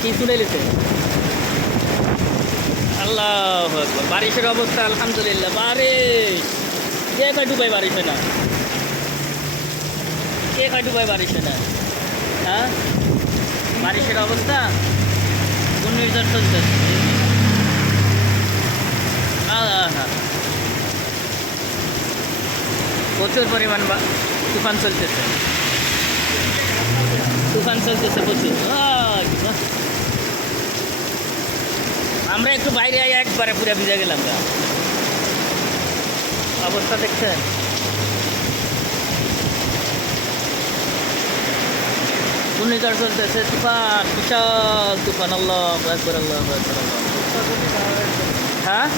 কি শুনে লিছে আল্লাহ বারিশের অবস্থা আলহামদুলিল্লাহ বারিশ কে কয় ডুবাই বারিশ হয় না কে কয় ডুবাই বারিশ হয় না হ্যাঁ বারিশের অবস্থা ঘূর্ণিঝড় চলতেছে প্রচুর পরিমাণ তুফান চলতেছে প্রচুর আমরা একটু বাইরে আই একবারে পুরো ভিজে গেলাম অবস্থা দেখছেন ঘূর্ণিঝড় চলতেছে তুফান বিশাল তুফান আল্লাহ একবার আল্লাহ একবার আল্লাহ হ্যাঁ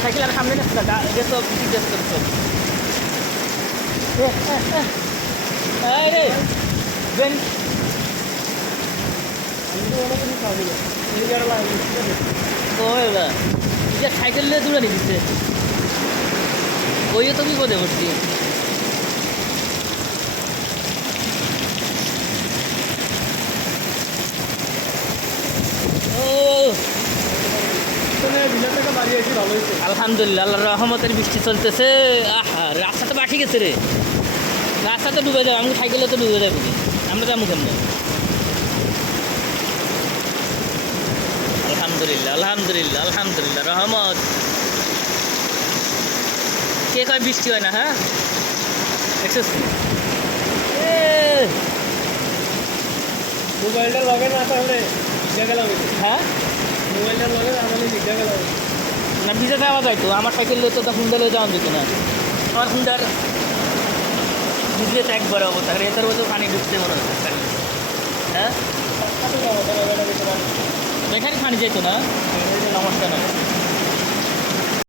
সাইকেল আর সামনে না গেছো কিছু গেছ করছো রে বেন সাইকেল নিয়ে দূরে নিচ্ছে ওই তো বিপদে পড়ছি আলহামদুলিল্লাহ আল্লাহর রহমতের বৃষ্টি চলতেছে আহা রাস্তা তো বাকি গেছে রে রাস্তা তো ডুবে যাবে আমি সাইকেলে তো ডুবে যাবে আমরা যাবো কেমন আলহামদুলিল্লাহ আলহামদুলিল্লাহ আলহামদুলিল্লাহ রহমত কে কয় বৃষ্টি হয় না হ্যাঁ দেখছিস মোবাইলটা লগে না তাহলে ভিজা গেলাম হ্যাঁ মোবাইলটা লগে না তাহলে ভিজা গেলাম না ভিজা যাওয়া যায় তো আমার সাইকেল তো হুন্ডালে যাওয়া যেত না আমার হুন্ডার ভিজলে তো একবারে অবস্থা এটার মধ্যে পানি ঢুকতে মনে হচ্ছে হ্যাঁ এখানে পানি যেত না সমস্যা নয়